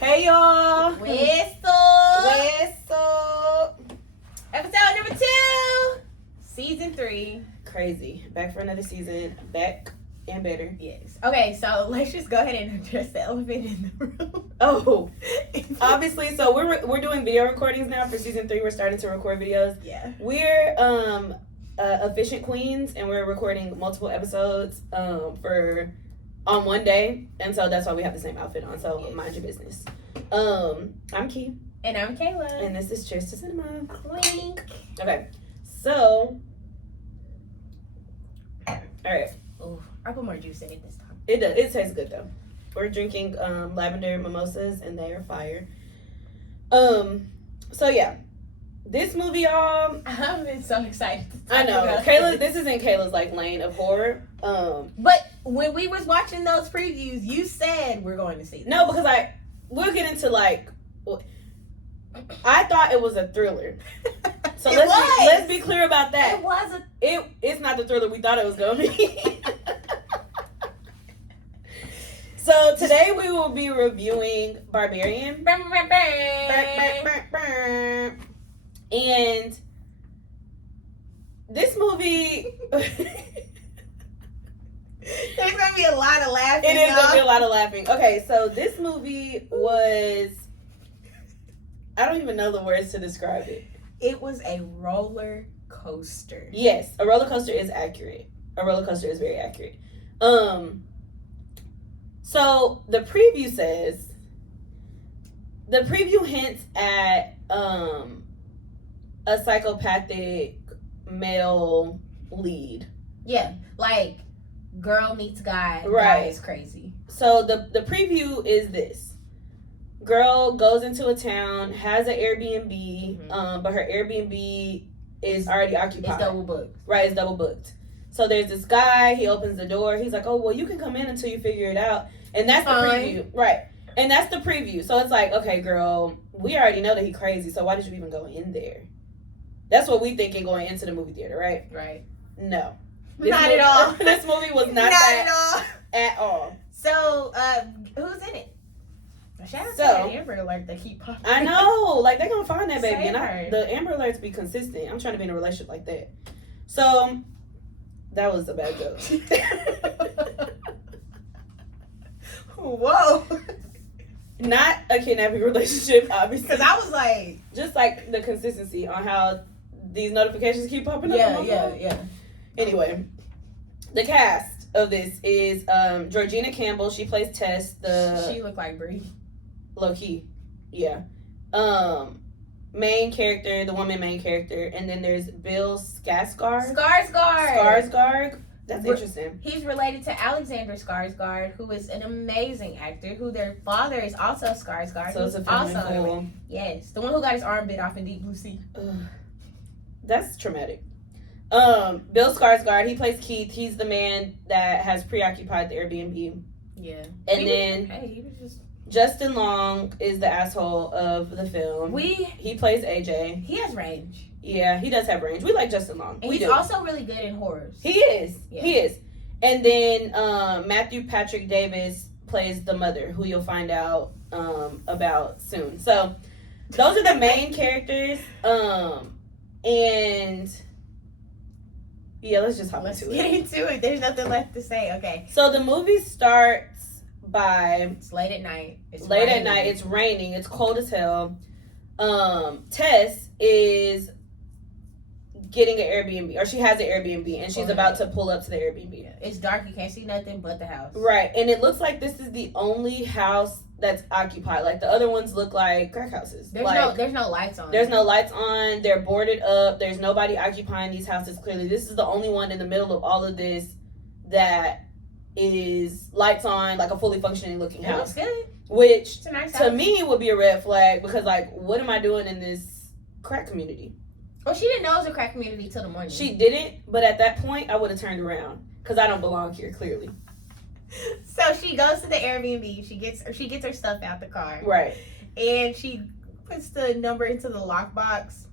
Hey y'all. Whistle. Episode number 2. Season 3. Crazy. Back for another season. Back and better. Yes. Okay, so let's just go ahead and address the elephant in the room. Oh, obviously. So we're doing video recordings now for season 3. We're starting to record videos. Yeah. We're efficient queens, and we're recording multiple episodes on one day, and so that's why we have the same outfit on. So mind your business. I'm Key. And I'm Kayla. And this is Cheers to Cinema. Clink. Okay, so all right. Ooh, I put more juice in it this time. It does. It tastes good though. We're drinking lavender mimosas, and they are fire. So yeah, this movie, y'all. I've been so excited. I know, Kayla. This is in Kayla's like lane of horror. But when we was watching those previews, you said we're going to see this. No, because we'll get into like. I thought it was a thriller. So let's be clear about that. It was It's not the thriller we thought it was gonna be. So today we will be reviewing Barbarian. And this movie There's gonna be a lot of laughing. It is gonna be a lot of laughing. Okay, so this movie was, I don't even know the words to describe it. It was a roller coaster. Yes, a roller coaster is accurate. A roller coaster is very accurate. So the preview hints at a psychopathic male lead. Yeah, like girl meets guy. Right. Guy is crazy. So the preview is this. Girl goes into a town, has an Airbnb, but her Airbnb is already occupied. It's double booked. Right, it's double booked. So there's this guy, he opens the door, he's like, oh, well, you can come in until you figure it out. And that's the preview. Right. And that's the preview. So it's like, okay, girl, we already know that he's crazy, so why did you even go in there? That's what we thinking going into the movie theater, right? Right. No. Not at all. This movie was not that at all. So, who's in it? Shout out to that Amber Alert that keep popping. I know, like they're gonna find that baby, Save and her. the Amber Alerts be consistent. I'm trying to be in a relationship like that. So that was a bad joke. Whoa. Not a kidnapping relationship, obviously. Because I was like, just like the consistency on how these notifications keep popping up. Yeah. Anyway, the cast of this is Georgina Campbell. She plays Tess. She looked like Brie. Low key, yeah. Main character, the woman main character, and then there's Bill Skarsgård. Skarsgård. That's interesting. He's related to Alexander Skarsgård, who is an amazing actor. Who their father is also Skarsgård. So it's a family pool. Yes, the one who got his arm bit off in Deep Blue Sea. That's traumatic. Bill Skarsgård, he plays Keith. He's the man that has preoccupied the Airbnb. Yeah. And he was just. Justin Long is the asshole of the film. He plays AJ. He has range. Yeah, he does have range. We like Justin Long. And he's also really good in horrors. He is. Yeah. He is. And then Matthew Patrick Davis plays the mother, who you'll find out about soon. So those are the main characters. And yeah, let's just Let's get into it. There's nothing left to say. Okay. So the movie starts by it's late at night. It's raining. It's cold as hell. Tess is getting an Airbnb, or she has an Airbnb, and she's about to pull up to the Airbnb. Yeah. It's dark. You can't see nothing but the house. Right, and it looks like this is the only house that's occupied. Like the other ones look like crack houses. There's no lights on. There's no lights on. They're boarded up. There's nobody occupying these houses. Clearly, this is the only one in the middle of all of this that is lights on, like a fully functioning looking house. It looks good. Which it's a nice to house. me would be a red flag, because like, what am I doing in this crack community? Well, she didn't know it was a crack community till the morning. She didn't, but at that point I would have turned around, because I don't belong here, clearly. So she goes to the Airbnb. She gets her stuff out the car. Right. And she puts the number into the lockbox.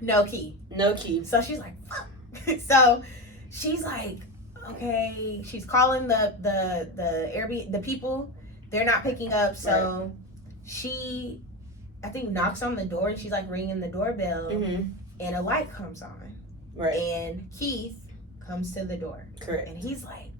No key. So she's like, fuck. So she's like, okay. She's calling the Airbnb, the people They're not picking up, so she, I think, knocks on the door, and she's like ringing the doorbell, and a light comes on. Right. And Keith comes to the door. Correct. And he's like,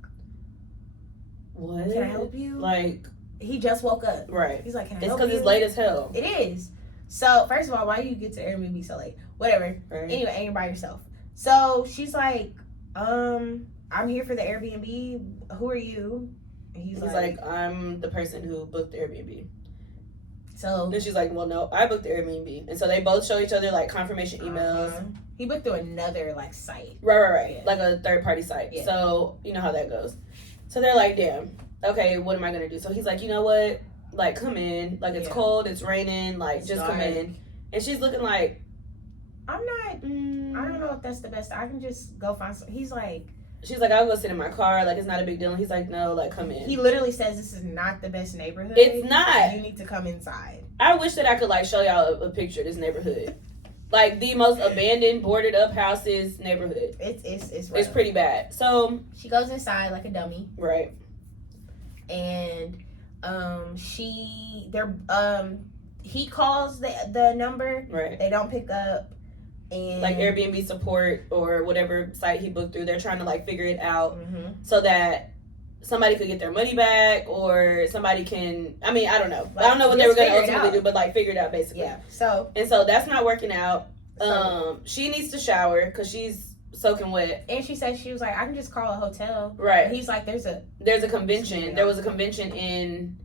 what? Can I help you? Like, he just woke up. Right. He's like, can I help you? It's because it's late as hell. It is. So, first of all, why do you get to Airbnb so late? Whatever. Right. Anyway, and you're by yourself. So, she's like, I'm here for the Airbnb. Who are you? And he's like, I'm the person who booked the Airbnb. So then she's like, well, no, I booked the Airbnb. And so they both show each other like confirmation emails. He booked through another like site. Right. Yeah. Like a third party site. Yeah. So you know how that goes. So they're like, damn, okay, what am I gonna do? So he's like, you know what? Like, come in. Like, it's cold, it's raining, like, it's just dark. Come in. And she's looking like, I'm not, I don't know if that's the best. I can just go find some. He's like, she's like, I'll go sit in my car. Like, it's not a big deal. And he's like, no, like, come in. He literally says this is not the best neighborhood. It's not. You need to come inside. I wish that I could, like, show y'all a picture of this neighborhood. Like, the most abandoned, boarded up houses neighborhood. It's pretty bad. So she goes inside like a dummy. Right. And he calls the number. Right. They don't pick up. And like Airbnb support or whatever site he booked through, they're trying to like figure it out so that somebody could get their money back or somebody can, I mean, I don't know. Like, I don't know what they were going to ultimately do, but like figure it out basically. Yeah. So that's not working out. She needs to shower because she's soaking wet. And she said, she was like, I can just call a hotel. Right. And he's like, there's a convention. There was a convention in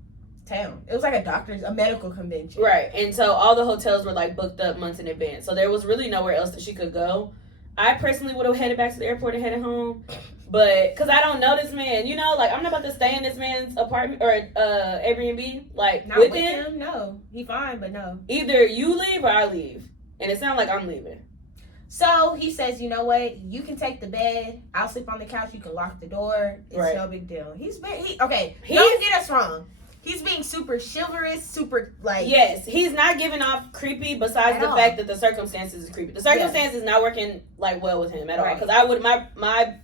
town. It was like a medical convention. Right. And so all the hotels were like booked up months in advance. So there was really nowhere else that she could go. I personally would have headed back to the airport and headed home. But because I don't know this man, you know, like I'm not about to stay in this man's apartment or Airbnb, like not with him. No, he fine, but no. Either you leave or I leave, and it sounds like I'm leaving. So he says, you know what? You can take the bed. I'll sleep on the couch. You can lock the door. It's no big deal. Don't get us wrong. He's being super chivalrous, super like. Yes, he's not giving off creepy. Besides the fact that the circumstances is creepy. The circumstances not working like well with him at all. Because I would my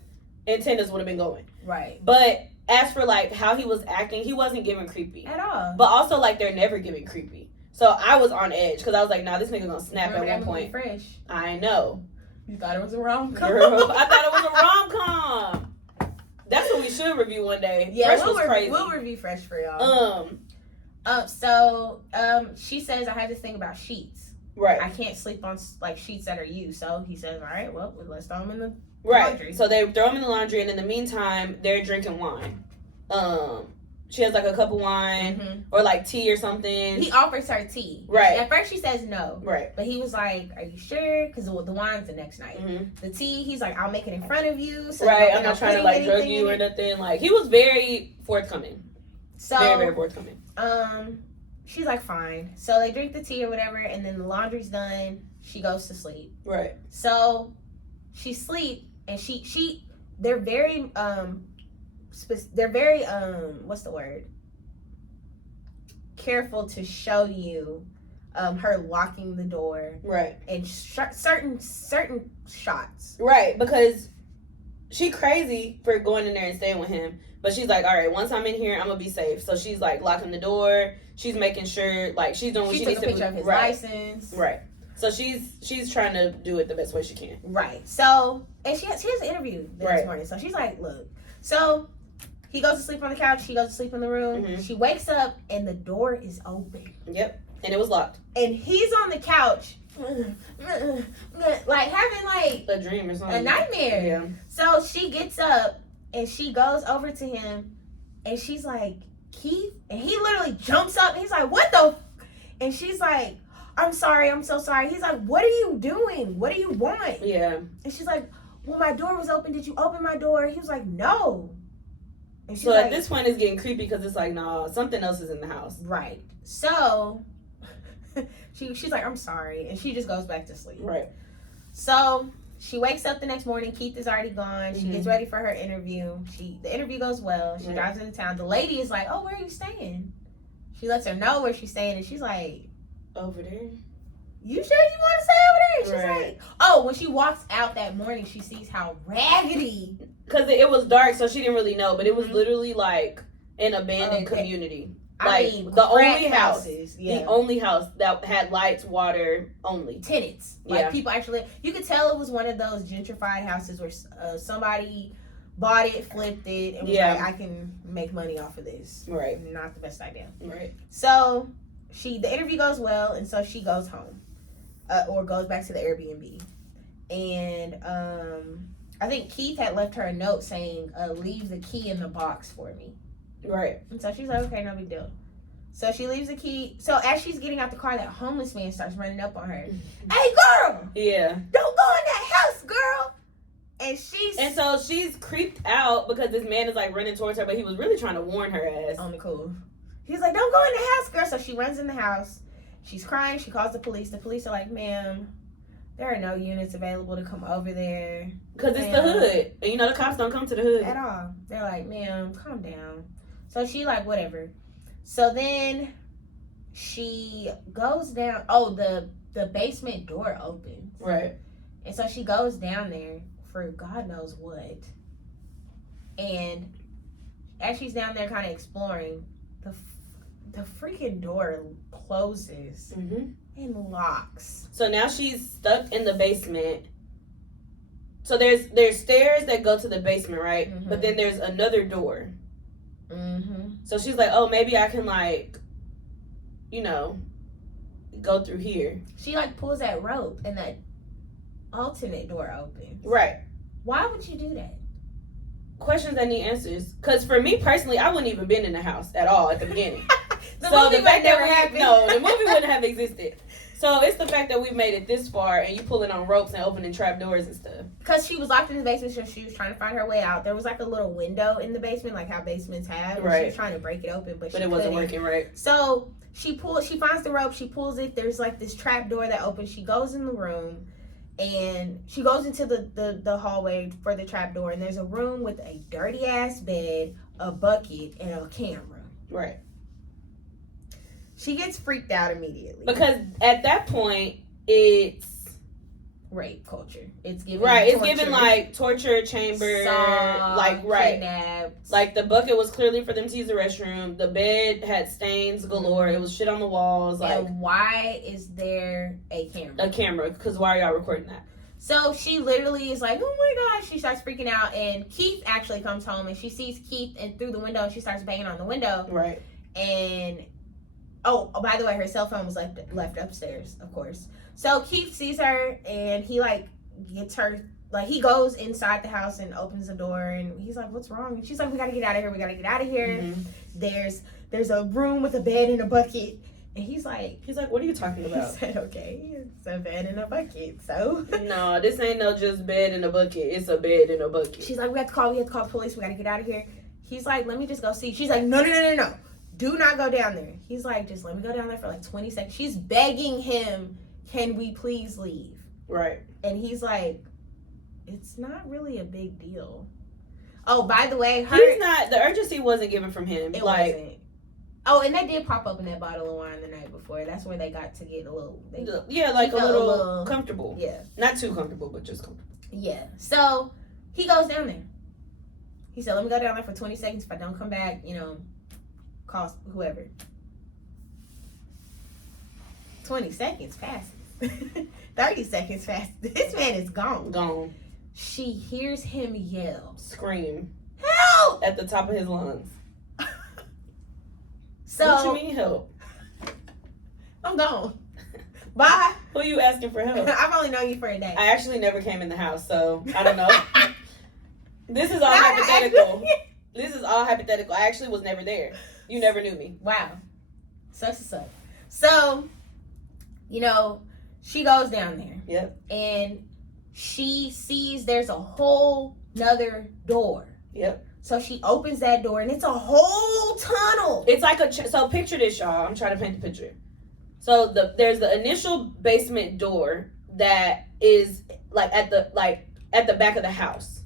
antennas would have been going. Right. But as for like how he was acting, he wasn't giving creepy at all. But also like they're never giving creepy. So I was on edge because I was like, nah, this nigga gonna snap at one point. Fresh. I know. You thought it was a rom-com? Girl, I thought it was a rom-com. That's what we should review one day. Yeah, Fresh was crazy. We'll review Fresh for y'all. So she says, I have this thing about sheets. Right. I can't sleep on like sheets that are used. So he says, all right, well, let's throw them in the laundry. So they throw them in the laundry, and in the meantime, they're drinking wine. She has like a cup of wine or like tea or something. He offers her tea. Right. At first she says no. Right. But he was like, are you sure? Because the wine's the next night. The tea, he's like, I'll make it in front of you. So right. I'm not trying to like drug you or nothing. Like, he was very forthcoming. So very, very forthcoming. She's like, fine. So they drink the tea or whatever, and then the laundry's done. She goes to sleep. Right. So she sleep, and they're very what's the word? Careful to show you her locking the door. Right. And certain shots. Right, because she crazy for going in there and staying with him. But she's like, all right, once I'm in here, I'm gonna be safe. So she's like locking the door. She's making sure, like, she's doing what she needs to do. She took a picture of his license. Right. So she's trying to do it the best way she can. Right. So, and she has an interview this morning. So she's like, look. So he goes to sleep on the couch. She goes to sleep in the room. She wakes up and the door is open. Yep. And it was locked. And he's on the couch, like having like a dream or something. A nightmare. Yeah. So she gets up and she goes over to him and she's like, Keith? And he literally jumps up and he's like, what the? And she's like, I'm sorry, I'm so sorry. He's like, what are you doing? What do you want? Yeah. And she's like, well, my door was open. Did you open my door? He was like, no. And she's so like, at this point, it's getting creepy because it's like, nah, something else is in the house. Right. So she's like, I'm sorry. And she just goes back to sleep. Right. So she wakes up the next morning. Keith is already gone. She gets ready for her interview. The interview goes well. She drives into town. The lady is like, oh, where are you staying? She lets her know where she's staying. And she's like, over there. You sure you want to stay over there? And she's like, oh, when she walks out that morning, she sees how raggedy. Because it was dark, so she didn't really know. But it was literally like an abandoned community. The only house. Yeah. The only house that had lights, water, only. Tenants. Like, people actually... You could tell it was one of those gentrified houses where somebody bought it, flipped it, and was like, I can make money off of this. Right. Not the best idea. Right. So, the interview goes well, and so she goes home. Or goes back to the Airbnb. And, I think Keith had left her a note saying, leave the key in the box for me. Right. And so she's like, okay, no big deal. So she leaves the key. So as she's getting out the car, that homeless man starts running up on her. Hey, girl! Yeah. Don't go in that house, girl! And so she's creeped out because this man is like running towards her, but he was really trying to warn her ass. On the cool. He's like, don't go in the house, girl. So she runs in the house. She's crying. She calls the police. The police are like, ma'am, there are no units available to come over there. Because it's the hood. And the cops don't come to the hood. At all. They're like, ma'am, calm down. So she like, whatever. So then she goes down. Oh, the basement door opens. Right. And so she goes down there for God knows what. And as she's down there kind of exploring, the freaking door closes and locks. So now she's stuck in the basement. So there's stairs that go to the basement, right? Mm-hmm. But then there's another door. Mm-hmm. So she's like, oh, maybe I can go through here. She pulls that rope and that alternate door opens. Right. Why would you do that? Questions that need answers. Because for me personally, I wouldn't even been in the house at all at the beginning. The movie wouldn't have existed. So it's the fact that we made it this far and you pulling on ropes and opening trap doors and stuff. Because she was locked in the basement, so she was trying to find her way out. There was a little window in the basement, like how basements have. Right. She was trying to break it open, but it wasn't working right. So she finds the rope, she pulls it. There's this trap door that opens. She goes in the room and she goes into the hallway for the trap door. And there's a room with a dirty ass bed, a bucket, and a camera. Right. She gets freaked out immediately. Because at that point, it's rape culture. It's given It's given torture chamber, kidnapped. The bucket was clearly for them to use the restroom. The bed had stains galore. It was shit on the walls. And why is there a camera? A camera, because why are y'all recording that? So she literally is like, oh my gosh, she starts freaking out, and Keith actually comes home and she sees Keith and through the window and she starts banging on the window. Right. And oh, by the way, her cell phone was left upstairs, of course. So Keith sees her and he gets her, he goes inside the house and opens the door and he's like, what's wrong? And she's like, we gotta get out of here. Mm-hmm. There's a room with a bed and a bucket. And he's like, what are you talking about? He said, okay, it's a bed and a bucket, so. No, this ain't no just bed and a bucket. It's a bed and a bucket. She's like, we have to call the police. We got to get out of here. He's like, let me just go see. She's like, no. Do not go down there. He's like, just let me go down there for 20 seconds. She's begging him, can we please leave? Right. And he's like, it's not really a big deal. Oh, by the way, the urgency wasn't given from him. It wasn't. Oh, and they did pop open that bottle of wine the night before. That's where they got to get a little... a little comfortable. Yeah. Not too comfortable, but just comfortable. Yeah. So, he goes down there. He said, let me go down there for 20 seconds. If I don't come back, call whoever. 20 seconds passes. 30 seconds passes. This man is gone. Gone. She hears him yell. Scream. Help! At the top of his lungs. So, what you mean help? I'm gone. Bye. Who are you asking for help? I've only known you for a day. I actually never came in the house, so I don't know. This is all hypothetical. This is all hypothetical. I actually was never there. You never knew me. Wow. Such. So, she goes down there. Yep. And she sees there's a whole nother door. Yep. So she opens that door and it's a whole tunnel. It's like so picture this, y'all. I'm trying to paint the picture. So there's the initial basement door that is at the back of the house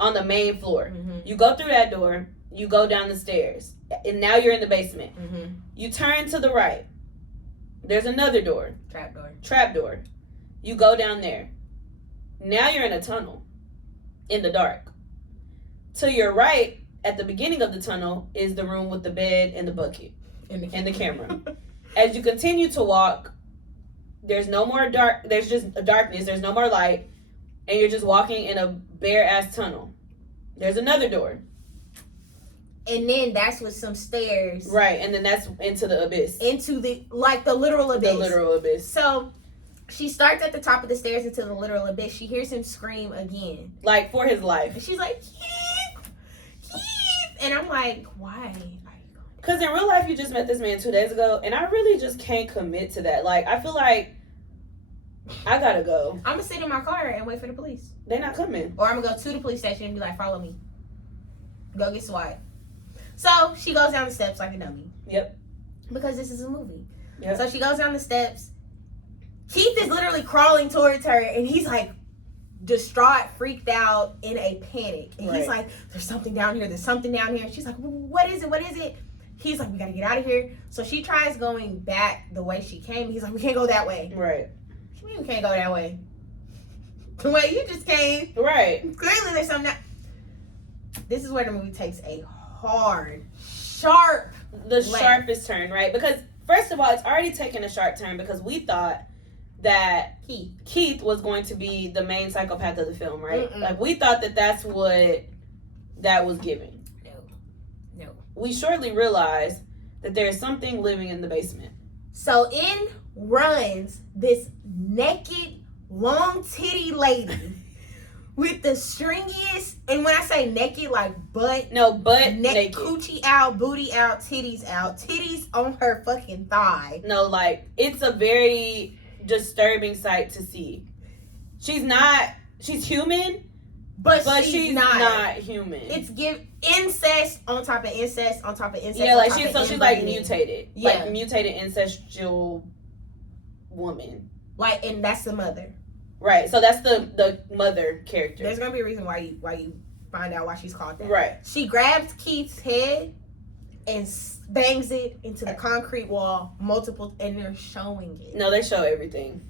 on the main floor. Mm-hmm. You go through that door, you go down the stairs, and now you're in the basement. Mm-hmm. You turn to the right. There's another door. Trap door. You go down there. Now you're in a tunnel in the dark. To your right, at the beginning of the tunnel, is the room with the bed and the bucket. in the camera. As you continue to walk, there's no more dark. There's just darkness. There's no more light, and you're just walking in a bare ass tunnel. There's another door. And then that's with some stairs. Right, and then that's into the abyss. Into the literal abyss. The literal abyss. So she starts at the top of the stairs into the literal abyss. She hears him scream again. Like, for his life. And she's like, Keith! Keith! And I'm like, why are you going? Because in real life, you just met this man 2 days ago, and I really just can't commit to that. Like, I feel like I gotta go. I'm gonna sit in my car and wait for the police. They're not coming. Or I'm gonna go to the police station and be like, follow me. Go get SWAT. So she goes down the steps like a dummy. Yep. Because this is a movie. Yep. So she goes down the steps. Keith is literally crawling towards her, and he's like distraught, freaked out, in a panic. And he's like, there's something down here. There's something down here. And she's like, what is it? What is it? He's like, we gotta get out of here. So she tries going back the way she came. He's like, we can't go that way. Right. What do you mean we can't go that way? The way you just came. Right. Clearly there's something. This is where the movie takes a hard, sharp sharpest turn, right? Because first of all, it's already taken a sharp turn because we thought that Keith was going to be the main psychopath of the film, right? Mm-mm. Like, we thought that that's what that was giving. No. We shortly realized that there's something living in the basement. So in runs this naked, long titty lady with the stringiest, and when I say naked, like butt, naked, coochie out, booty out, titties on her fucking thigh. No, like, it's a very disturbing sight to see. She's human, but she's not human. It's incest on top of incest on top of incest. Yeah, like she's like mutated. Yeah. Like mutated ancestral woman. Like, and that's the mother. Right. So that's the mother character. There's gonna be a reason why you find out why she's called that. Right. She grabs Keith's head and bangs it into the concrete wall and they're showing it. No, they show everything.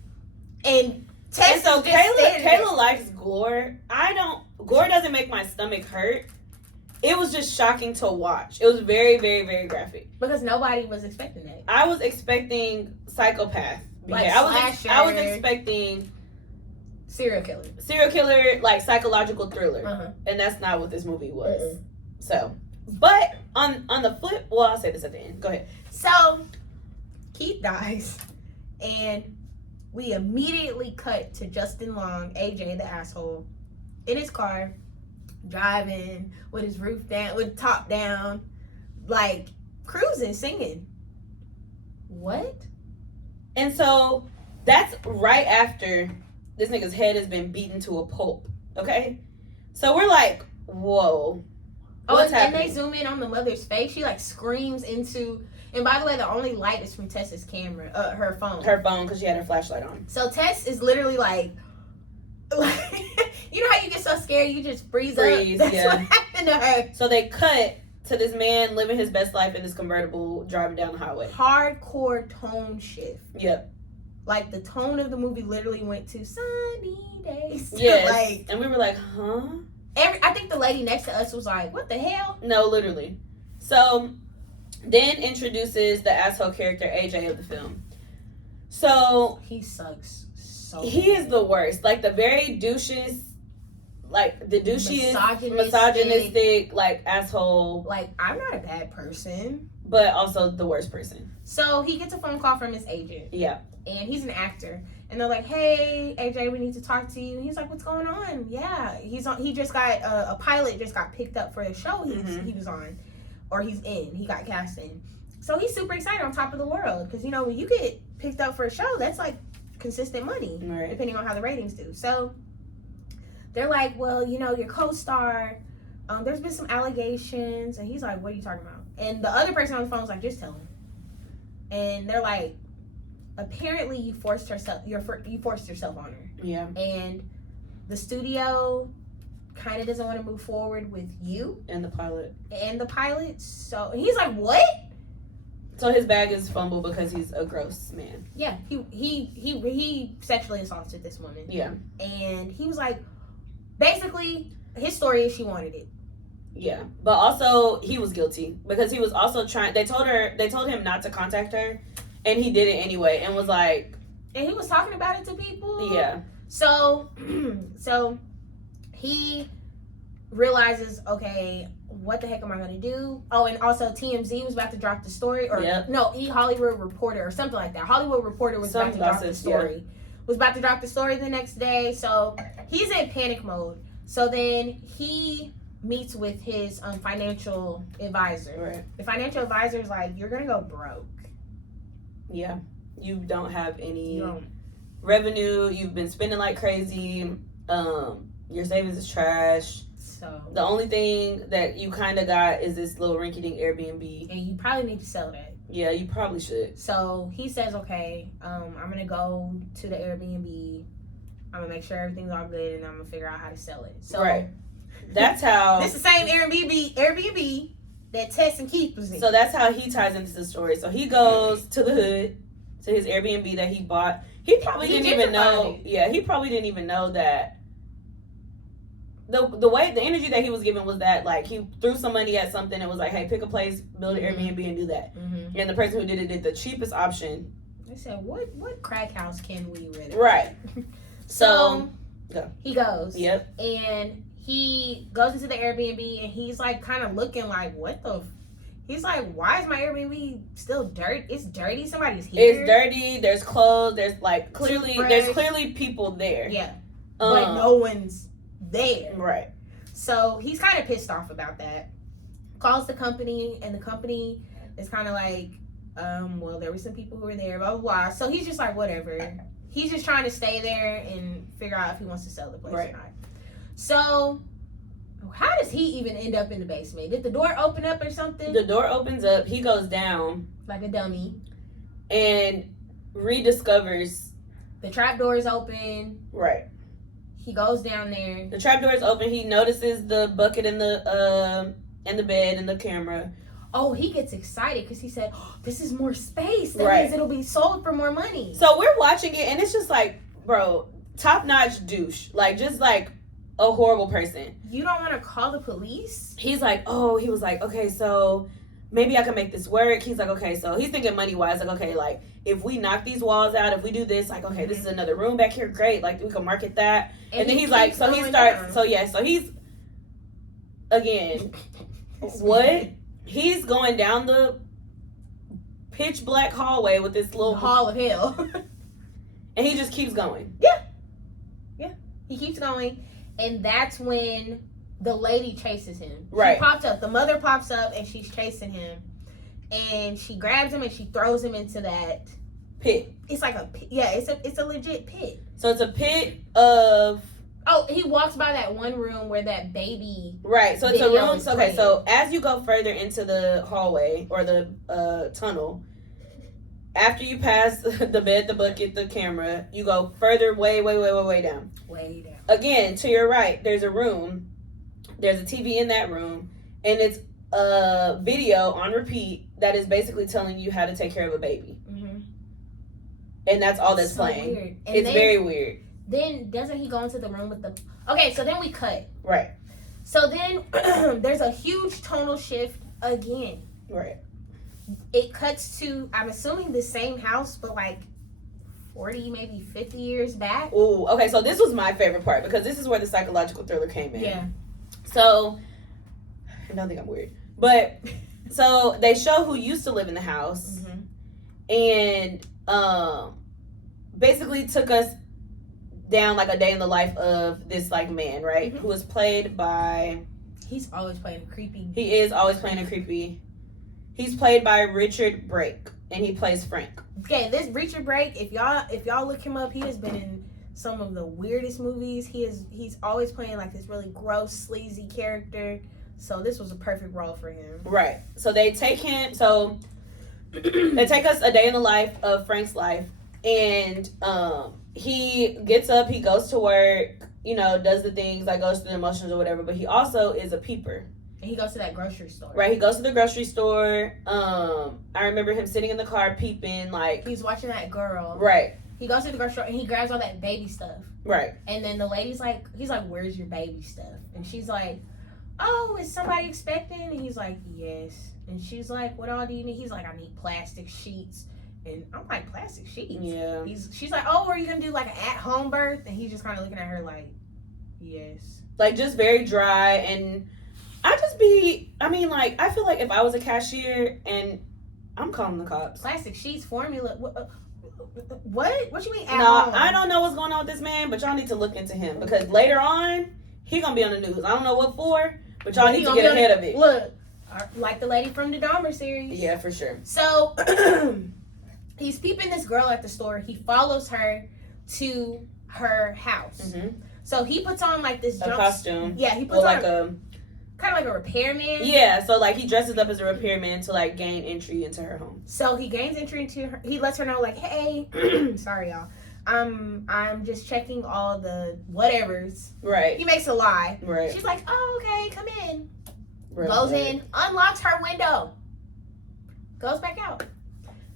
And Tess, so Kayla likes gore. Gore doesn't make my stomach hurt. It was just shocking to watch. It was very, very, very graphic. Because nobody was expecting that. I was expecting psychopath. Like I was expecting serial killer, like psychological thriller. Uh-huh. And that's not what this movie was. Uh-uh. So, but on the flip, well, I'll say this at the end. Go ahead. So, Keith dies, and we immediately cut to Justin Long, AJ the asshole, in his car, driving with his roof down, with top down, like cruising, singing. What? And so that's right after this nigga's head has been beaten to a pulp. Okay, so we're like, whoa. What's happening? And they zoom in on the mother's face. She like screams into. And by the way, the only light is from Tess's camera, her phone. Her phone, because she had her flashlight on. So Tess is literally like you know how you get so scared you just freeze up? That's what happened to her. So they cut to this man living his best life in this convertible, driving down the highway. Hardcore tone shift. Yep. Like, the tone of the movie literally went to sunny days. Yes. Like, and we were like, huh? I think the lady next to us was like, what the hell? No, literally. So then introduces the asshole character AJ of the film. So he sucks so he is the worst. Like, the very douchiest, like the douchiest, misogynistic, like, asshole. Like, I'm not a bad person, but also the worst person. So he gets a phone call from his agent. Yeah. And he's an actor. And they're like, hey, AJ, we need to talk to you. And he's like, what's going on? Yeah. He just got, a pilot just got picked up for the show he was on. Or he's in. He got cast in. So he's super excited, on top of the world. Because, you know, when you get picked up for a show, that's like consistent money. Right. Depending on how the ratings do. So they're like, well, you know, your co-star, there's been some allegations. And he's like, what are you talking about? And the other person on the phone was like, just tell him. And they're like, apparently you forced yourself on her. Yeah. And the studio kind of doesn't want to move forward with you and the pilot. So, and he's like, what? So his bag is fumbled because he's a gross man. Yeah, he sexually assaulted this woman. Yeah. And he was like, basically his story is she wanted it. Yeah, but also he was guilty because he was also trying. They told him not to contact her, and he did it anyway, and was like, and he was talking about it to people. Yeah. So he realizes, okay, what the heck am I going to do? Oh, and also TMZ was about to drop the story, or no, Hollywood Reporter or something like that. Hollywood Reporter was about to drop the story. Yeah. Was about to drop the story the next day, so he's in panic mode. So then he meets with his financial advisor. Right. The financial advisor is like, you're going to go broke. Yeah. You don't have any revenue. You've been spending like crazy. Your savings is trash. So the only thing that you kind of got is this little rinky-dink Airbnb. And you probably need to sell that. Yeah, you probably should. So he says, okay, I'm going to go to the Airbnb. I'm going to make sure everything's all good, and I'm going to figure out how to sell it. So right. That's how... This is the same Airbnb that Tess and Keith was in. So that's how he ties into the story. So he goes to the hood, to his Airbnb that he bought. He probably didn't even know... Yeah, he probably didn't even know that... The way, the energy that he was given was that, like, he threw some money at something and was like, hey, pick a place, build an Airbnb, and do that. Mm-hmm. And the person who did it did the cheapest option. They said, what crack house can we rent? Right. So he goes. Yep. And he goes into the Airbnb, and he's, like, kind of looking like, what the... He's like, why is my Airbnb still dirty? It's dirty. Somebody's here. It's dirty. There's clothes. There's, like, there's clearly people there. Yeah. But no one's there. Right. So he's kind of pissed off about that. Calls the company, and the company is kind of like, well, there were some people who were there, blah, blah, blah. So he's just like, whatever. He's just trying to stay there and figure out if he wants to sell the place or not. So how does he even end up in the basement? Did the door open up or something? The door opens up. He goes down. Like a dummy. And rediscovers. The trap door is open. Right. He goes down there. The trap door is open. He notices the bucket in the bed and the camera. Oh, he gets excited because he said, oh, this is more space. That means it'll be sold for more money. So we're watching it, and it's just like, bro, top-notch douche. Like, just like a horrible person. You don't want to call the police? He's like, he was like, okay, so maybe I can make this work. He's like, okay, so he's thinking money-wise. Like, okay, like, if we knock these walls out, if we do this, like, okay, this is another room back here. Great. Like, we can market that. And then he's like, so he starts, so he's, again, what? He's going down the pitch black hallway with this little hall of hell. And he just keeps going. Yeah. Yeah. He keeps going. And that's when the lady chases him. Right. She pops up. The mother pops up and she's chasing him. And she grabs him and she throws him into that pit. It's like a pit. Yeah, it's a legit pit. So it's a pit of... Oh, he walks by that one room where that baby... Right, so it's a room... Okay, so as you go further into the hallway or the tunnel, after you pass the bed, the bucket, the camera, you go further way down. Way down. Again, to your right, there's a room. There's a TV in that room, and it's a video on repeat that is basically telling you how to take care of a baby. Mm-hmm. And that's all that's playing. Weird. It's very weird. Then doesn't he go into the room with the... Okay, so then we cut. Right. So then there's a huge tonal shift again. Right. It cuts to, I'm assuming, the same house, but like 40, maybe 50 years back. Ooh, okay, so this was my favorite part because this is where the psychological thriller came in. Yeah. So, I don't think I'm weird. But, so they show who used to live in the house. Mm-hmm. And basically took us down like a day in the life of this like man, right? Mm-hmm. Who was played by... He's always playing creepy. He is always playing a creepy. He's played by Richard Brake, and he plays Frank. Okay, this Richard Brake, if y'all look him up, he has been in some of the weirdest movies. He's always playing like this really gross, sleazy character. So this was a perfect role for him. Right. So they take him. So they take us a day in the life of Frank's life, and he gets up, he goes to work, you know, does the things, like goes through the emotions or whatever, but he also is a peeper. And he goes to that grocery store. Right, he goes to the grocery store. I remember him sitting in the car peeping, like... He's watching that girl. Right. He goes to the grocery store and he grabs all that baby stuff. Right. And then the lady's like, he's like, where's your baby stuff? And she's like, oh, is somebody expecting? And he's like, yes. And she's like, what all do you need? He's like, I need plastic sheets. And I'm like, plastic sheets? Yeah. She's like, oh, are you going to do like an at-home birth? And he's just kind of looking at her like, yes. Like, just very dry. And I feel like if I was a cashier and I'm calling the cops. Plastic sheets, formula. What? What you mean at No, home? I don't know what's going on with this man, but y'all need to look into him. Because later on, he going to be on the news. I don't know what for, but y'all need to get ahead of it. Look, like the lady from the Dahmer series. Yeah, for sure. So, he's peeping this girl at the store. He follows her to her house. Mm-hmm. So he puts on like this costume. Yeah, he puts on like kind of like a repairman. Yeah, so like he dresses up as a repairman to like gain entry into her home. So he gains entry into her. He lets her know like, hey, sorry y'all, I'm just checking all the whatevers. Right. He makes a lie. Right. She's like, oh okay, come in. Right. Goes in, unlocks her window, goes back out.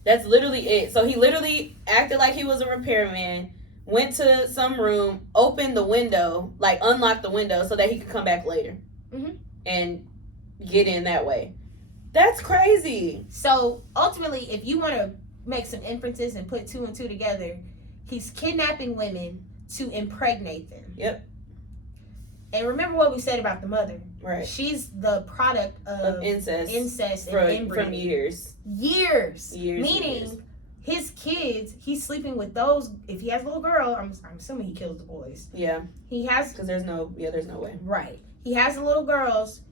That's literally it. So he literally acted like he was a repairman, went to some room, opened the window, like unlocked the window so that he could come back later. Mm-hmm. And get in that way. That's crazy. So ultimately, if you want to make some inferences and put two and two together, he's kidnapping women to impregnate them. Yep. And remember what we said about the mother. Right. She's the product of incest and inbreeding. from years. Meaning his kids, he's sleeping with those. If he has a little girl, I'm assuming he kills the boys. Yeah. He has, because there's no way. Right. He has the little girls.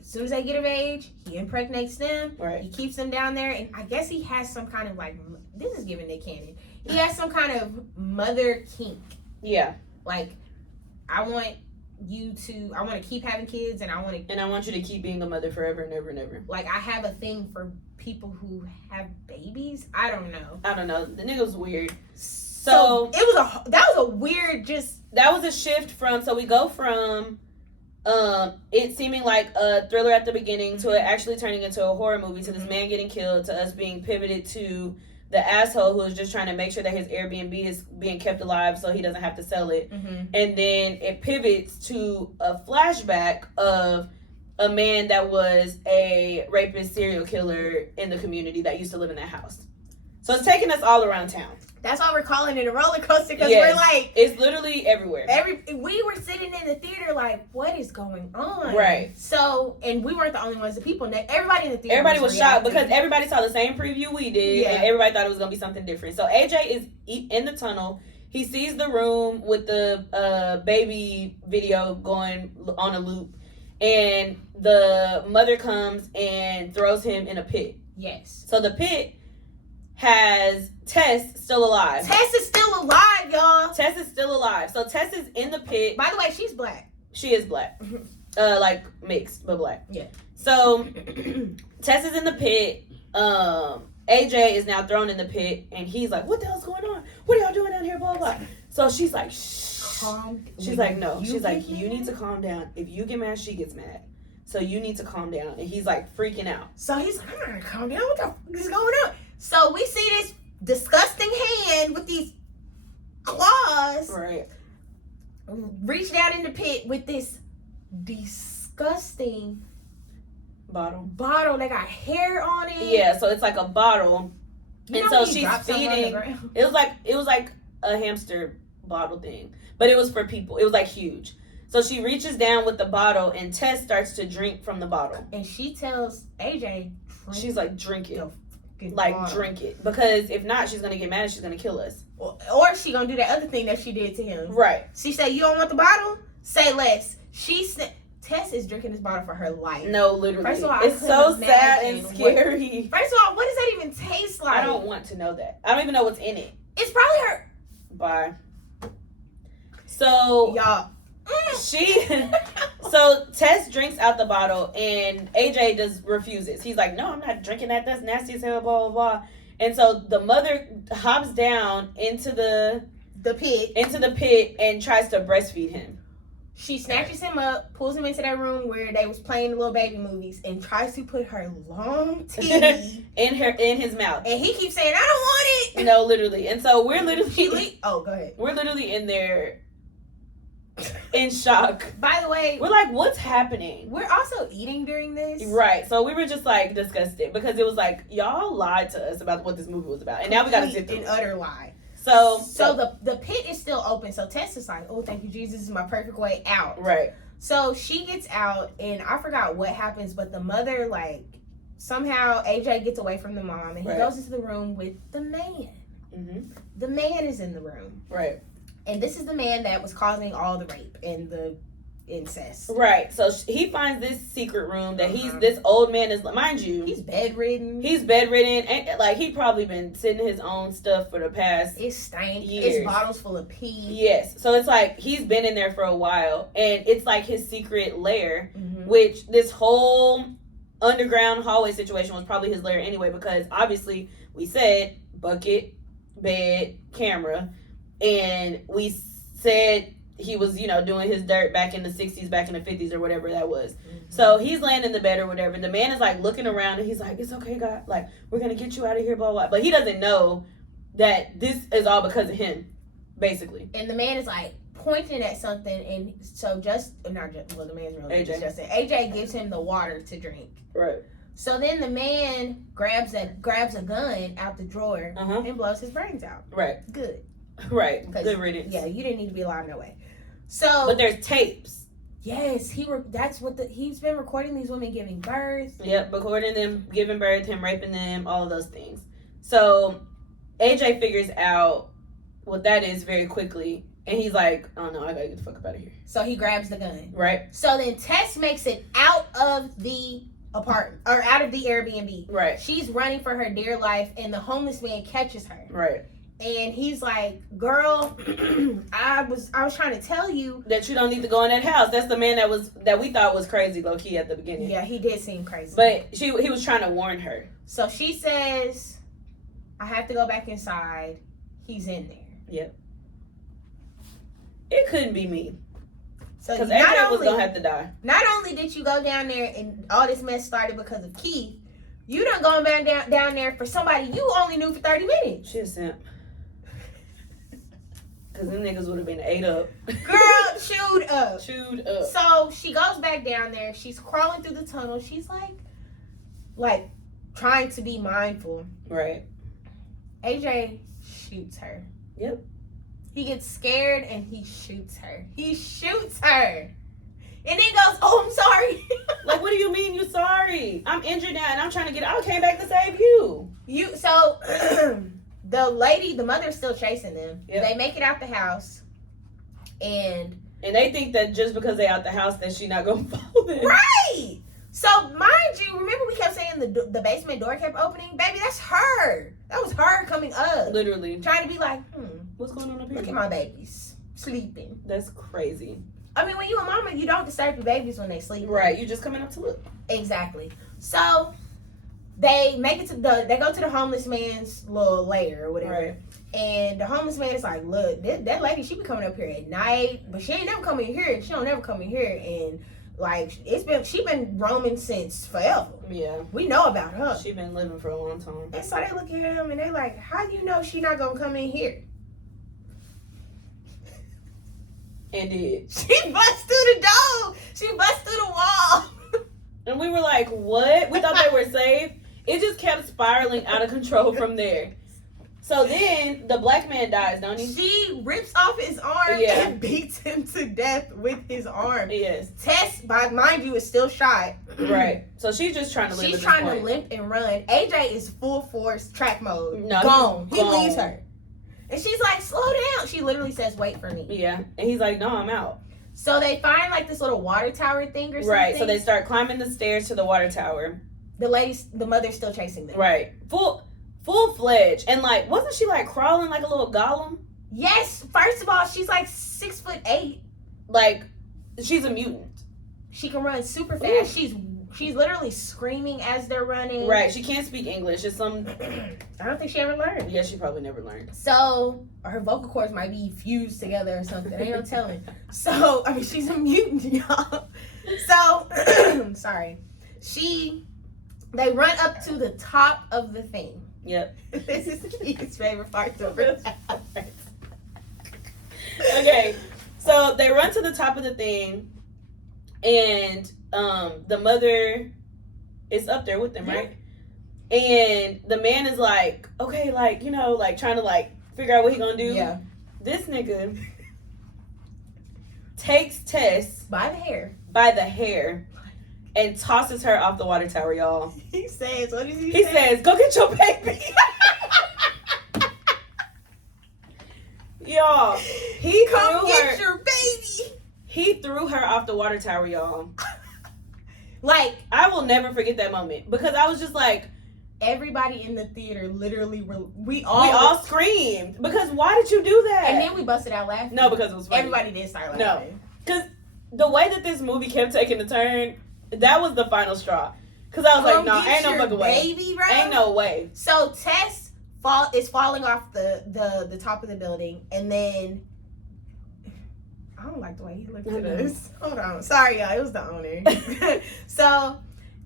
As soon as they get of age, he impregnates them. Right. He keeps them down there, and I guess he has some kind of like, this is giving Nick Cannon. He has some kind of mother kink. Yeah. Like, I want to keep having kids, and I want you to keep being a mother forever and ever and ever. Like, I have a thing for people who have babies. I don't know. The nigga was weird. So that was a weird that was a shift from, so we go from it seeming like a thriller at the beginning to it actually turning into a horror movie, to this man getting killed, to us being pivoted to the asshole who is just trying to make sure that his Airbnb is being kept alive so he doesn't have to sell it. Mm-hmm. And then it pivots to a flashback of a man that was a rapist serial killer in the community that used to live in that house. So it's taking us all around town. That's why we're calling it a roller coaster, because we're like, it's literally everywhere. We were sitting in the theater like, what is going on? Right. So, and we weren't the only ones. The people, everybody in the theater, everybody was shocked because everybody saw the same preview we did, and everybody thought it was gonna be something different. So AJ is in the tunnel. He sees the room with the baby video going on a loop, and the mother comes and throws him in a pit. Yes. So the pit has Tess still alive. Tess is still alive, y'all. Tess is still alive. So Tess is in the pit. By the way, she's black. She is black. Like mixed, but black. Yeah. So Tess is in the pit. AJ is now thrown in the pit, and he's like, "What the hell's going on? What are y'all doing down here?" Blah blah. So she's like, "Shh." She's like, "No." She's like, "You need to calm down. If you get mad, she gets mad. So you need to calm down." And he's like freaking out. So he's like, "I'm not gonna calm down. What the fuck is going on?" So we see this disgusting hand with these claws, right, reach down in the pit with this disgusting bottle that got hair on it. Yeah, so it's like a bottle, and so she's feeding. It was like a hamster bottle thing, but it was for people. It was like huge. So she reaches down with the bottle, and Tess starts to drink from the bottle, and she tells AJ, she's like, "Drink it." Drink it, because if not, she's gonna get mad and she's gonna kill us, or she gonna do that other thing that she did to him. Right. She said, "You don't want the bottle? Say less." Tess is drinking this bottle for her life. No, literally. First of all, it's so sad and scary. First of all, what does that even taste like? I don't want to know that. I don't even know what's in it. It's probably her. Bye. So y'all. So Tess drinks out the bottle, and AJ refuses. He's like, "No, I'm not drinking that. That's nasty as hell, blah, blah, blah." And so the mother hops down into the pit and tries to breastfeed him. She snatches him up, pulls him into that room where they was playing the little baby movies, and tries to put her long titty in his mouth. And he keeps saying, "I don't want it." No, literally. And so we're literally go ahead. We're literally in there in shock. By the way, We're like, what's happening? We're also eating during this. Right. So we were just like disgusted because it was like, y'all lied to us about what this movie was about. And now we got to sit through an utter lie. So the pit is still open. So Tess is like, oh, thank you, Jesus. This is my perfect way out. Right. So she gets out, and I forgot what happens, but the mother, like, somehow AJ gets away from the mom, and he goes into the room with the man. Mm-hmm. The man is in the room. Right. And this is the man that was causing all the rape and the incest. Right. So he finds this secret room that this old man is, mind you, he's bedridden. And like he probably been sitting in his own stuff for the past it's stank years. It's bottles full of pee. Yes. So it's like he's been in there for a while, and it's like his secret lair, which this whole underground hallway situation was probably his lair anyway, because obviously we said bucket, bed, camera, and we said he was, doing his dirt back in the 60s, back in the 50s, or whatever that was. So he's laying in the bed or whatever. The man is like looking around, and he's like, it's okay, God. Like, we're going to get you out of here, blah, blah. But he doesn't know that this is all because of him, basically. And the man is like pointing at something, and so the man's really AJ. Justin. AJ gives him the water to drink. Right. So then the man grabs a gun out the drawer and blows his brains out. Right. Good. Right. Good riddance. Yeah, you didn't need to be alive no way. So, but there's tapes. Yes, he's been recording these women giving birth. Yep, recording them giving birth, him raping them, all of those things. So AJ figures out what that is very quickly, and he's like, "Oh no, I gotta get the fuck up out of here." So he grabs the gun. Right. So then Tess makes it out of the apartment or out of the Airbnb. Right. She's running for her dear life, and the homeless man catches her. Right. And he's like, girl, I was trying to tell you that you don't need to go in that house. That's the man that we thought was crazy, low key, at the beginning. Yeah, he did seem crazy. But he was trying to warn her. So she says, I have to go back inside. He's in there. Yep. It couldn't be me. So because AJ was gonna have to die. Not only did you go down there and all this mess started because of Keith, you done gone down there for somebody you only knew for 30 minutes. She a simp. Because them niggas would have been ate up. Girl, chewed up. Chewed up. So she goes back down there. She's crawling through the tunnel. She's like trying to be mindful. Right. AJ shoots her. Yep. He gets scared and he shoots her. He shoots her. And then goes, oh, I'm sorry. Like, what do you mean you're sorry? I'm injured now and I'm trying to get out. I came back to save you. So the mother's still chasing them. Yep. They make it out the house. And they think that just because they out the house that she not going to follow them. Right. So, mind you, remember we kept saying the basement door kept opening? Baby, that's her. That was her coming up. Literally. Trying to be like, what's going on up here? Look at my babies. Sleeping. That's crazy. I mean, when you a mama, you don't disturb your babies when they sleep. Right. You just coming up to look. Exactly. So, they they go to the homeless man's little lair or whatever. Right. And the homeless man is like, look, that lady, she be coming up here at night, but she ain't never coming here. She don't never come in here. And like, she been roaming since forever. Yeah. We know about her. She been living for a long time. And so they look at him and they like, how do you know she not gonna come in here? And did. She bust through the door. She bust through the wall. And we were like, what? We thought they were safe. It just kept spiraling out of control from there. So then the black man dies, don't he? She rips off his arm and beats him to death with his arm. Yes. Tess, mind you, is still shot. Right. So she's just trying to live. She's trying to limp and run. AJ is full force track mode. No, gone. He leaves her. And she's like, slow down. She literally says, wait for me. Yeah. And he's like, no, I'm out. So they find like this little water tower thing or something. Right. So they start climbing the stairs to the water tower. The mother's still chasing them. Right. Full-fledged. And like, wasn't she like crawling like a little golem? Yes. First of all, she's like 6'8". Like, she's a mutant. She can run super fast. Ooh. She's literally screaming as they're running. Right. She can't speak English. It's some... I don't think she ever learned. Yeah, she probably never learned. So, or her vocal cords might be fused together or something. Ain't no telling. So, I mean, she's a mutant, y'all. So, sorry. They run up to the top of the thing. Yep. This is Keith's favorite part of it. Okay. So they run to the top of the thing, and the mother is up there with them, right? And the man is like, okay, like, you know, like trying to like figure out what he gonna do. Yeah. This nigga takes Tess by the hair and tosses her off the water tower, y'all. He says, what does he say? He says, go get your baby. Y'all, he Come get your baby. He threw her off the water tower, y'all. Like, I will never forget that moment because I was just like, everybody in the theater literally, we all screamed because why did you do that? And then we busted out laughing. No, because it was funny. Everybody did start laughing. No, because the way that this movie kept taking a turn, that was the final straw. Because I was like, no, ain't no fucking way. Baby, bro. Ain't no way. So Tess is falling off the top of the building, and then I don't like the way he looked at us. Hold on. Sorry, y'all. It was the owner. So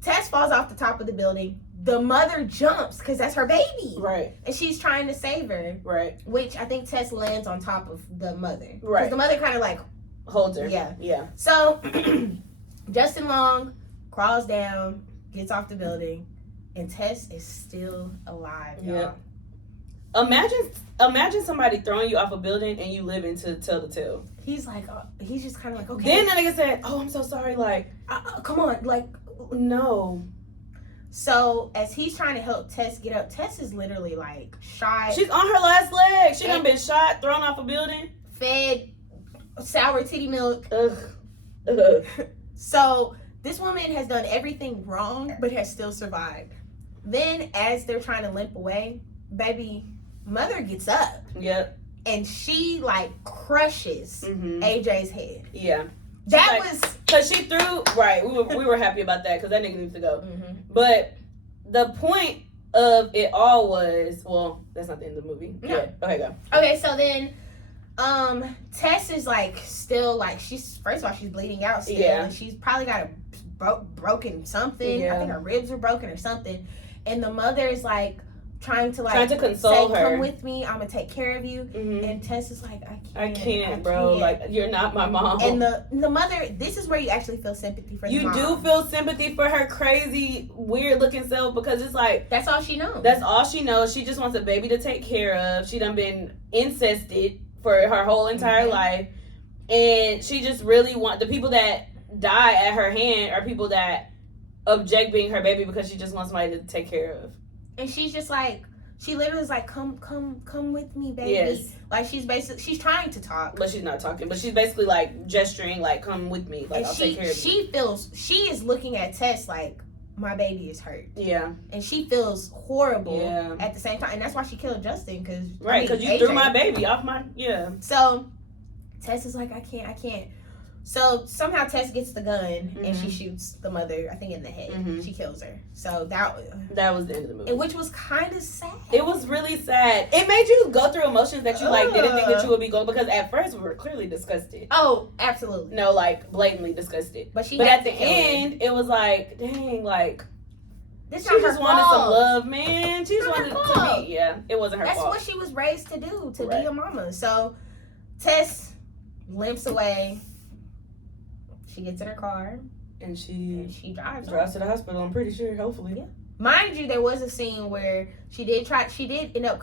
Tess falls off the top of the building. The mother jumps because that's her baby. Right. And she's trying to save her. Right. Which I think Tess lands on top of the mother. Right. Because the mother kind of like holds her. Yeah. Yeah. So Justin Long crawls down, gets off the building, and Tess is still alive, y'all. Yeah. Imagine somebody throwing you off a building and you living to tell the tale. He's like, he's just kind of like, okay. Then the nigga said, oh, I'm so sorry, like, come on, like, no. So as he's trying to help Tess get up, Tess is literally like shot. She's on her last leg. She done been shot, thrown off a building. Fed sour titty milk. Ugh. Ugh. So this woman has done everything wrong, but has still survived. Then as they're trying to limp away, baby mother gets up. Yep. And she like crushes AJ's head. Yeah. That like, was because she threw right. We were happy about that because that nigga needs to go. But the point of it all was, well, that's not the end of the movie. No. Yeah. Okay, go. Okay, so then Tess is like still like she's first of all she's bleeding out still, and she's probably got a broken something. I think her ribs are broken or something. And the mother is trying to console her. Come with me. I'm gonna take care of you. And Tess is like, I can't, bro. Like, you're not my mom. And the mother. This is where you actually feel sympathy for. You do feel sympathy for her crazy, weird looking self because it's like that's all she knows. That's all she knows. She just wants a baby to take care of. She done been incested for her whole entire life, and she just really the people that die at her hand are people that object being her baby because she just wants somebody to take care of. And she's just like, she literally is like, come with me, baby. Yes. Like she's trying to talk, but she's not talking. But she's basically like gesturing, like, come with me, like, I'll take care of you. She is looking at Tess like, my baby is hurt. Yeah. And she feels horrible at the same time, and that's why she killed Justin because because you threw my baby off my So Tess is like, I can't. So somehow Tess gets the gun and she shoots the mother, I think, in the head. She kills her. So that was the end of the movie. Which was kind of sad. It was really sad. It made you go through emotions that you didn't think that you would be going, because at first we were clearly disgusted. Oh, absolutely. No, blatantly disgusted. But at the end, it was like, dang, this she just wanted some love, man. She just wanted to be. Yeah, it wasn't her fault. That's what she was raised to do, to be a mama. So Tess limps away. She gets in her car and she drives to the hospital. I'm pretty sure, hopefully. Yeah. Mind you, there was a scene where she did end up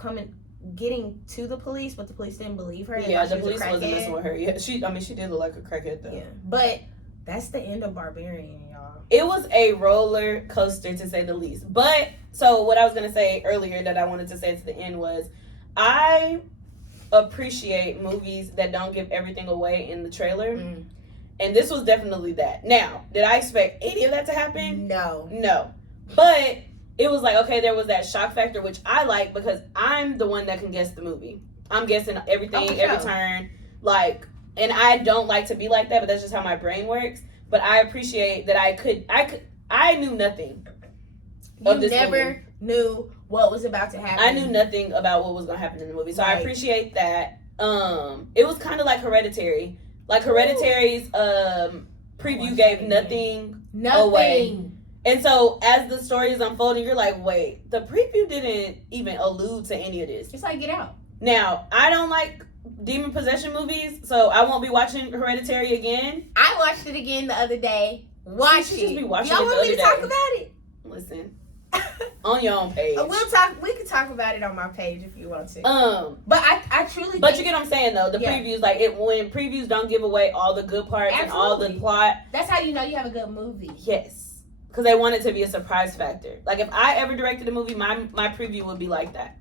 getting to the police, but the police didn't believe her. Yeah, the police wasn't messing with her. Yeah, she did look like a crackhead though. Yeah, but that's the end of Barbarian, y'all. It was a roller coaster to say the least. But so what I was gonna say earlier that I wanted to say to the end was, I appreciate movies that don't give everything away in the trailer. And this was definitely that. Now, did I expect any of that to happen? No. But it was like, okay, there was that shock factor, which I like because I'm the one that can guess the movie. I'm guessing everything, every turn. And I don't like to be like that, but that's just how my brain works. But I appreciate that I knew nothing of this movie. You never knew what was about to happen. I knew nothing about what was going to happen in the movie. So I appreciate that. It was kind of like Hereditary. Hereditary's preview gave nothing away. And so as the story is unfolding, you're like, wait, the preview didn't even allude to any of this. It's like Get Out. Now, I don't like demon possession movies, so I won't be watching Hereditary again. I watched it again the other day. Watch it. Just be watching Y'all it want me to talk about it? Listen, on your own page. We can talk about it on my page if you want to. But I truly. But you get what I'm saying though. The previews, like when previews don't give away all the good parts and all the plot. That's how you know you have a good movie. Yes, because they want it to be a surprise factor. Like if I ever directed a movie, my preview would be like that.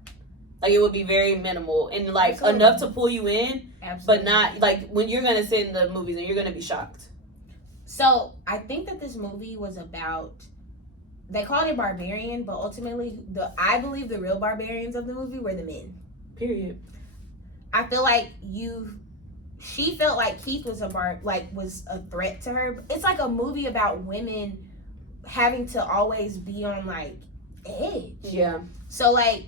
Like it would be very minimal and like enough to pull you in, but not like when you're gonna sit in the movies and you're gonna be shocked. So I think that this movie was about. They called it Barbarian, but ultimately, I believe the real barbarians of the movie were the men. Period. I feel like she felt like Keith was was a threat to her. It's like a movie about women having to always be on like edge. Yeah. So like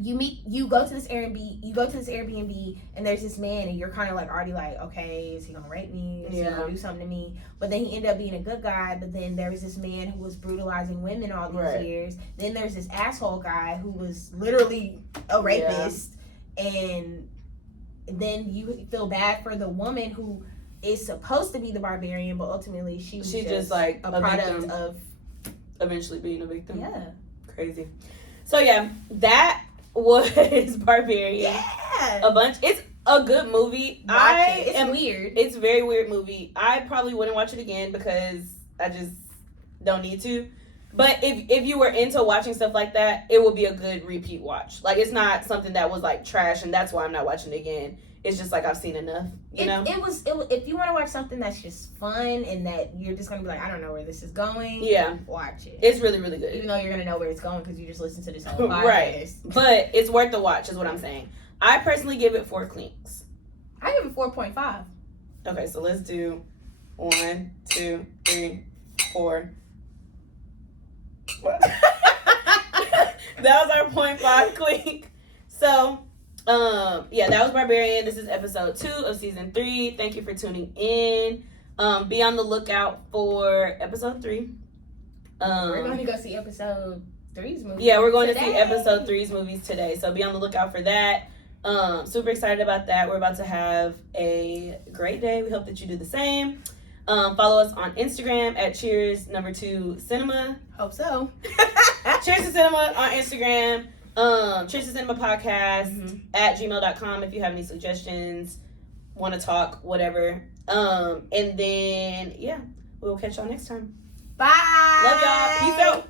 you go to this Airbnb and there's this man and you're kind of like already like, okay, is he gonna rape me? Is he gonna do something to me? But then he ended up being a good guy. But then there was this man who was brutalizing women all these years. Then there's this asshole guy who was literally a rapist. And then you feel bad for the woman who is supposed to be the barbarian, but ultimately she's just like a product of eventually being a victim. Yeah. Crazy. So yeah, that was Barbarian. Yeah. A bunch. It's a good movie. It's weird. It's a very weird movie. I probably wouldn't watch it again because I just don't need to. But if you were into watching stuff like that, it would be a good repeat watch. Like it's not something that was like trash and that's why I'm not watching it again. It's just like I've seen enough, you know? It was if you want to watch something that's just fun and that you're just going to be like, I don't know where this is going. Yeah. Watch it. It's really, really good. Even though you're going to know where it's going because you just listened to this whole podcast. Right. But it's worth the watch is what I'm saying. I personally give it 4 clinks. I give it 4.5. Okay, so let's do 1, 2, 3, 4. That was our 0.5 clink. So, yeah, that was Barbarian. This is episode 2 of season 3. Thank you for tuning in. Be on the lookout for episode 3. We're going to go see episode 3's movie. Yeah, we're going to see episode 3's movies today. So be on the lookout for that. Super excited about that. We're about to have a great day. We hope that you do the same. Follow us on Instagram at cheers2cinema. Hope so. Cheers to Cinema on Instagram. Cheers to Cinema podcast at gmail.com if you have any suggestions, want to talk, whatever. And then, yeah, we'll catch y'all next time. Bye. Love y'all. Peace out.